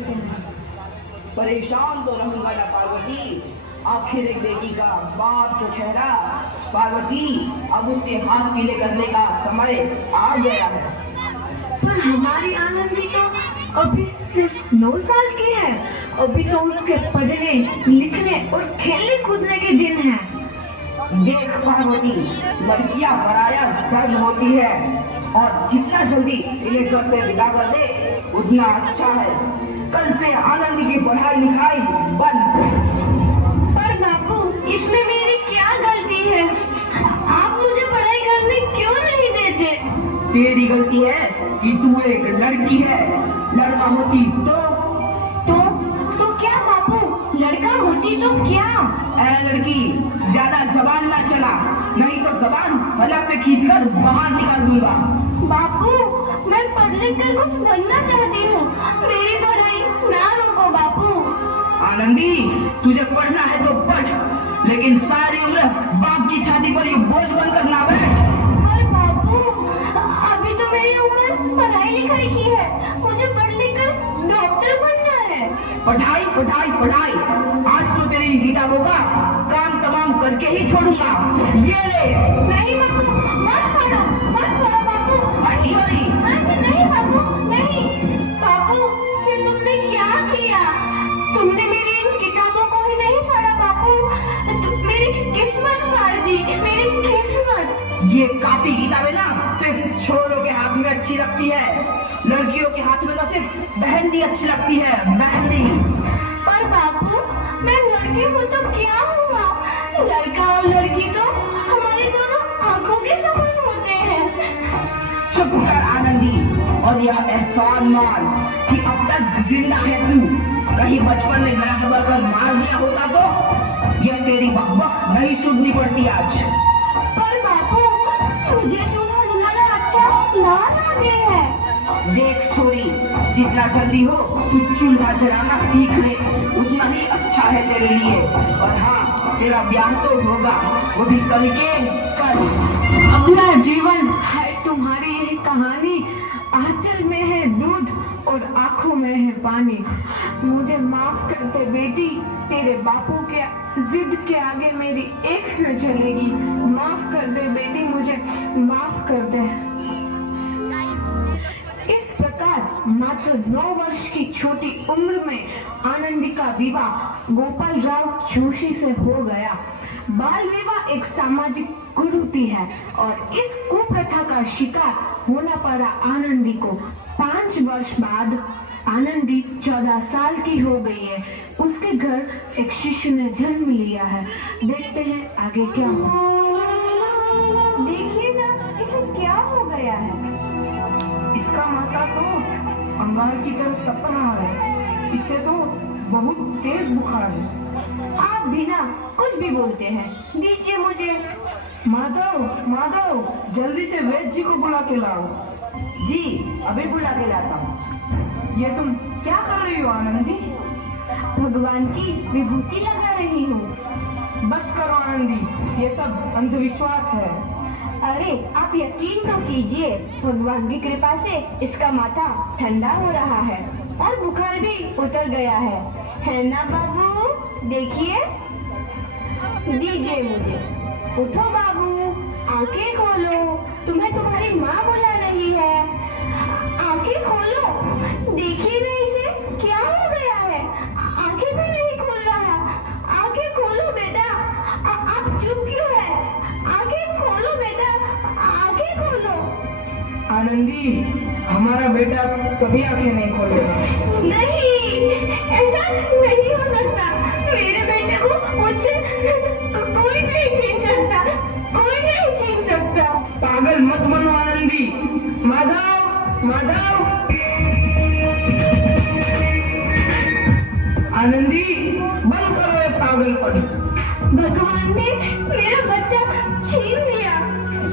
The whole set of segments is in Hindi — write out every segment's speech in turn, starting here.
लेते हैं। परेशान तो रहूंगा ना पार्वती, आखिर एक बेटी का बाप जो ठहरा। पार्वती, अब उसके हाथ पीले करने का समय आ गया है। पर हमारी आनंदी तो अभी सिर्फ 9 साल की है। अभी तो उसके पढ़ने लिखने और खेलने कूदने के दिन हैं। देख पार्वती, लड़कियां पराया धर्म होती है और जितना जल्दी इन्हें घर से विदा कर दे उतना अच्छा है। कल से आनंदी की पढ़ाई लिखाई बंद। पर बापू, इसमें मेरी क्या गलती है? आप मुझे पढ़ाई करने क्यों नहीं देते? तेरी गलती है कि तू एक लड़की है। लड़का होती तो क्या बापू? लड़का होती तो क्या? ऐ लड़की, ज्यादा जबान ना चला, नहीं तो जबान हला से खींचकर बाहर निकाल दूंगा। बापू, मैं पढ़ लिख कर कुछ बनना चाहती हूँ। मेरी पढ़ाई ना रोको बापू। आनंदी, तुझे पढ़ना है तो पढ़, लेकिन सारी उम्र बाप की छाती पर ये बोझ बनकर ना बैठ। पर बापू, अभी तो मेरी उम्र पढ़ाई लिखाई की है। मुझे पढ़ लिख कर डॉक्टर बनना है। पढ़ाई पढ़ाई पढ़ाई, आज तो तेरी किताबों का काम तमाम करके ही छोड़ूंगा। ये ले। नहीं बापू, मत पढ़ो बापू। छोरी। नहीं बापू, नहीं। बापू, फिर तुमने क्या किया? तुमने मेरी इन किताबों को ही नहीं पढ़ा बापू। मेरी किस्मत फाड़ दी, मेरी किस्मत। ये कापी किताबें ना सिर्फ छोरों के हाथ में अच्छी लगती है, लड़कियों के हाथ में तो सिर्फ मेहंदी अच्छी लगती है, मेहंदी। पर बापू, मैं लड़की हूँ तो क्या हुआ? लड़का और लड़की तो हमारे दोनों आंखों के समान होते हैं। चुप कर आनंदी, और यह एहसान मान कि अब तक जिंदा है तू। कहीं बचपन में गला दबा कर मार दिया होता तो यह तेरी बकबक नहीं सुननी पड़ती आज। पर बापू, मुझे चूल्हा जलाना अच्छा ना लगे है। देख छोरी, जितना जल्दी हो तू चूल्हा जलाना सीख ले, उतना ही अच्छा है तेरे लिए। और हाँ, तेरा ब्याह तो होगा, वो भी कल के कल। अपना जीवन है तुम्हारी यह कहानी। आंचल में है दूध और आंखों में है पानी। मुझे माफ कर दे बेटी, तेरे बापू के जिद के आगे मेरी एक न चलेगी। माफ कर दे बेटी, मुझे माफ कर दे। इस प्रकार मात्र 9 वर्ष की छोटी उम्र में आनंदी का विवाह गोपाल राव जोशी से हो गया। बाल विवाह एक सामाजिक कुरीति है और इस कुप्रथा का शिकार होना पड़ा आनंदी को। 5 वर्ष बाद आनंदी 14 साल की हो गई है। उसके घर एक शिशु ने जन्म लिया है। देखते हैं आगे क्या हो। देखिए ना, इसे क्या हो गया है? इसका माथा तो अंगार की तरफ तप रहा है। इसे तो बहुत तेज बुखार है। आप बिना कुछ भी बोलते हैं, दीजिए मुझे। माधव, माधव, जल्दी से वैद्य जी को बुला के लाओ। जी, अभी बुला के लाता हूँ। ये तुम क्या कर रही हो आनंदी? भगवान की विभूति लगा रही हूँ। बस करो आनंदी, ये सब अंधविश्वास है। अरे आप यकीन तो कीजिए, भगवान की कृपा से इसका माथा ठंडा हो रहा है और बुखार भी उतर गया है ना बाबू? देखिए, दीजिए मुझे। उठो बाबू, आंखें खोलो, तुम्हें तुम्हारी माँ बुला रही है। आंखें खोलो, देखिए ना इसे क्या हो गया है। आंखें भी नहीं खोल रहा। आंखें खोलो बेटा। आप चुप क्यों है? आंखें खोलो बेटा, आंखें खोलो। आनंदी, हमारा बेटा कभी आंखें नहीं खोलेगा। नहीं, ऐसा नहीं हो सकता। मेरे बेटे को मुझसे कोई नहीं छीन सकता, कोई नहीं छीन सकता। पागल मत बनो आनंदी। माधव, माधव। आनंदी, बंद करो ये पागलपन। भगवान ने मेरा बच्चा छीन लिया।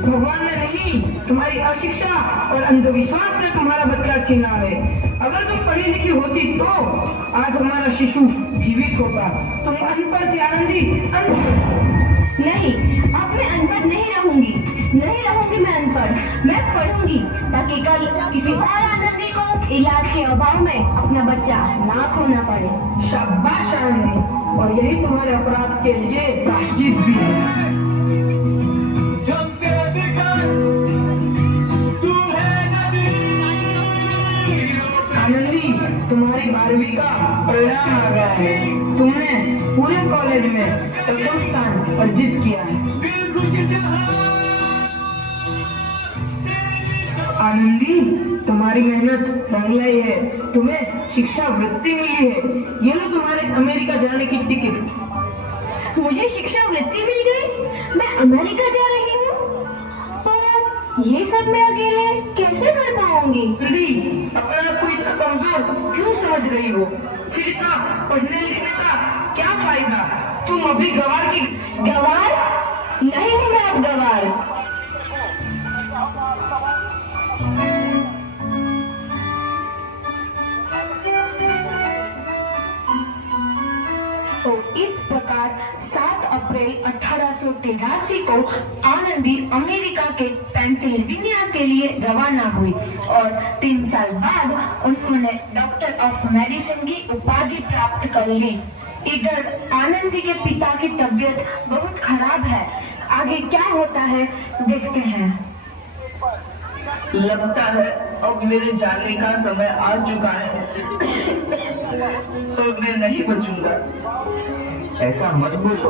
भगवान ने नहीं, तुम्हारी अशिक्षा और अंधविश्वास ने तुम्हारा बच्चा छीना है। अगर तुम पढ़ी लिखी होती तो आज हमारा शिशु जीवित होता। तुम अनपढ़ थी आनंदी, अनपढ़। नहीं, अब मैं अनपढ़ नहीं रहूंगी। नहीं रहूंगी मैं अनपढ़, मैं पढ़ूंगी ताकि कल किसी और आनंदी को इलाज के अभाव में अपना बच्चा ना खोना पड़े। शाबाश आनंदी, और यही तुम्हारे अपराध के लिए प्रायश्चित भी है। आनंदी, तुम्हारी 12वीं का परिणाम आ गया है। तुमने पूरे कॉलेज में प्रथम स्थान अर्जित किया है। आनंदी, तुम्हारी मेहनत रंग लाई है। तुम्हें शिक्षा वृत्ति मिली है। ये लो तुम्हारे अमेरिका जाने की टिकट। मुझे शिक्षा वृत्ति मिल गई, मैं अमेरिका जा रही हूँ। पर ये सब मैं अकेले कैसे कर पाऊंगी? आनंदी, अपने आप को इतना कमजोर क्यों समझ रही हो? फिर इतना पढ़ने लिखने का क्या फायदा? तुम अभी गवार की गवार नहीं हूँ मैं अब गवार। तो इस प्रकार 7 अप्रैल 1883 को आनंदी अमेरिका के पेंसिल्वेनिया के लिए रवाना हुई और 3 साल बाद उन्होंने डॉक्टर ऑफ मेडिसिन की उपाधि प्राप्त कर ली। इधर आनंदी के पिता की तबीयत बहुत खराब है। आगे क्या होता है देखते हैं। लगता है अब मेरे जाने का समय आ चुका है। तो मैं नहीं बचूंगा। ऐसा मत बोलो।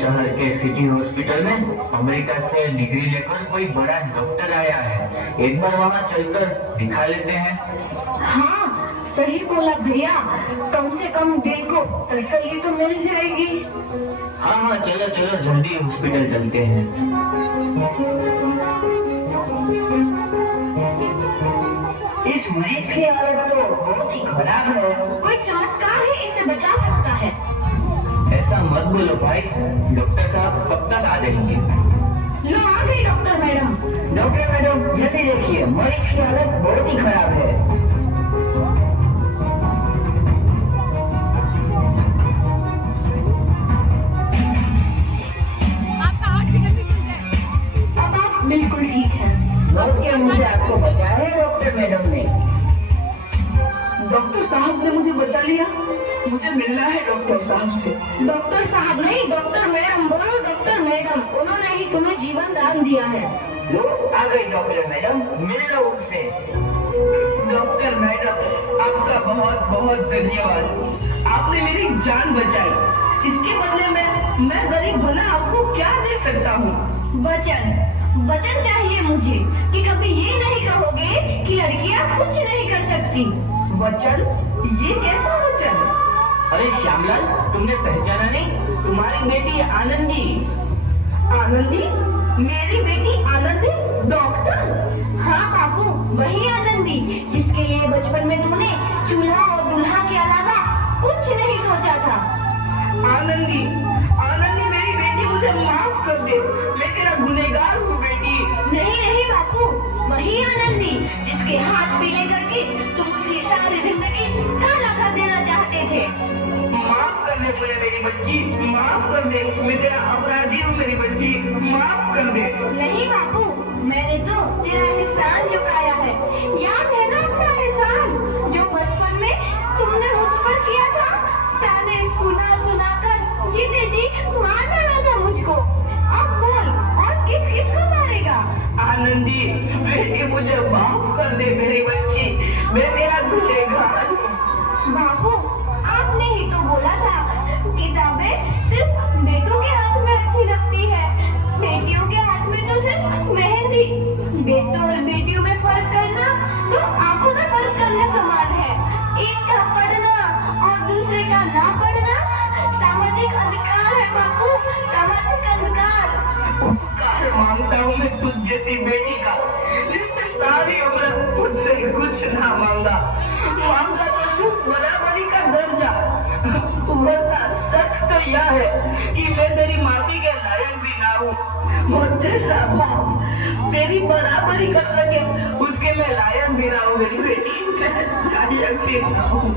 शहर के सिटी हॉस्पिटल में अमेरिका से डिग्री लेकर कोई बड़ा डॉक्टर आया है। एक बार वहाँ चलकर दिखा लेते हैं। हाँ सही बोला भैया, कम से कम दिल को तसल्ली तो मिल जाएगी। हाँ हाँ, चलो चलो जल्दी हॉस्पिटल चलते हैं। इस मरीज की हालत तो बहुत ही खराब है। कोई चमत्कार ही इसे बचा सकता है। ऐसा मत बोलो भाई, डॉक्टर साहब कब तक आ जाएंगे? लो आ गई डॉक्टर मैडम। डॉक्टर मैडम जल्दी देखिए, मरीज की हालत बहुत ही खराब है। अब आप बिल्कुल ठीक हैं। मौत के मुंह से आपको बचाया है डॉक्टर मैडम ने। डॉक्टर साहब ने मुझे बचा लिया। मुझे मिलना है डॉक्टर साहब से। डॉक्टर साहब नहीं, डॉक्टर मैडम बोलो। डॉक्टर मैडम, उन्होंने ही तुम्हें जीवन दान दिया है। लो आ गई डॉक्टर मैडम, मिल लो उनसे। डॉक्टर मैडम, आपका बहुत बहुत धन्यवाद। आपने मेरी जान बचाई। इसके बदले में मैं गरीब बना आपको क्या दे सकता हूँ? वचन चाहिए मुझे कि कभी ये नहीं कहोगे कि लड़कियां कुछ नहीं कर सकती। वचन? ये कैसा वचन? अरे श्यामलाल, तुमने पहचाना नहीं? तुम्हारी बेटी आनंदी। आनंदी? मेरी बेटी आनंदी? डॉक्टर? हाँ बाबू, वही आनंदी जिसके लिए बचपन में तूने चूल्हा और दूल्हा के अलावा कुछ नहीं सोचा था। आनंदी, आनंदी मेरी बेटी, मुझे माफ कर दे। मैं तेरा गुनहगार हूँ बेटी। नहीं नहीं बापू, वही आनंदी जिसके हाथ पीले करके तुम उसकी सारी जिंदगी काला कर देना चाहते थे। माफ कर दे मुझे मेरी बच्ची, माफ कर दे। मैं तेरा अपराधी हूँ मेरी बच्ची, माफ कर दे। नहीं बापू, मैंने तो तेरा एहसान चुकाया है। याद है ना अपना एहसान जो बचपन में तुमने मुझ पर किया था? ताने सुना सुना कर जीते जी मार डाला था मुझको। अब बोल, और किस किस को मारेगा? आनंदी बेटी, मुझे माफ कर दे मेरी बच्ची। मैं तेरा गुनहगार हूँ। बापू, आपने ही तो बोला था किताबें सिर्फ बेटों के हाथ में अच्छी लगती है, बेटियों के हाथ में तो सिर्फ मेहंदी। बेटों और बेटियों में फर्क करना तो आंखों में फर्क करने समान है। एक का पढ़ना और दूसरे का ना पढ़ना सामाजिक अधिकार है बापू, सामाजिक अधिकार। उपकार मांगता हूँ मैं तुझ जैसी बेटी का, जिसने सारी उम्र मुझसे कुछ ना मांगा। मांगा तो सिर्फ बराबरी का दर्जा। वरना सच तो यह है कि मैं तेरी माफी के लायक भी ना हूँ। मुझे सब बाप तेरी बराबरी कर सके, उसके मैं लायक भी ना हूँ मेरी बेटी, लायक भी ना हूँ।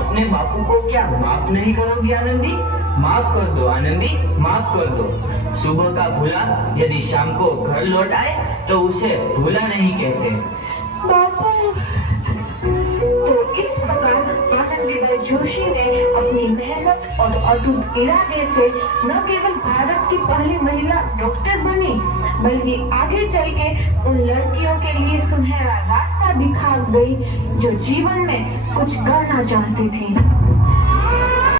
अपने बापू को क्या माफ नहीं करोगी आनंदी? माफ कर दो आनंदी, माफ कर दो। सुबह का भूला यदि शाम को घर लौट आए तो उसे भूला नहीं कहते। बापू। तो इस प्रकार आनंदीबाई जोशी ने अपनी मेहनत और अटूट इरादे से न केवल भारत की पहली महिला डॉक्टर बनी, बल्कि आगे चल के उन लड़कियों के लिए सुनहरा रास्ता दिखा गई जो जीवन में कुछ करना चाहती थी।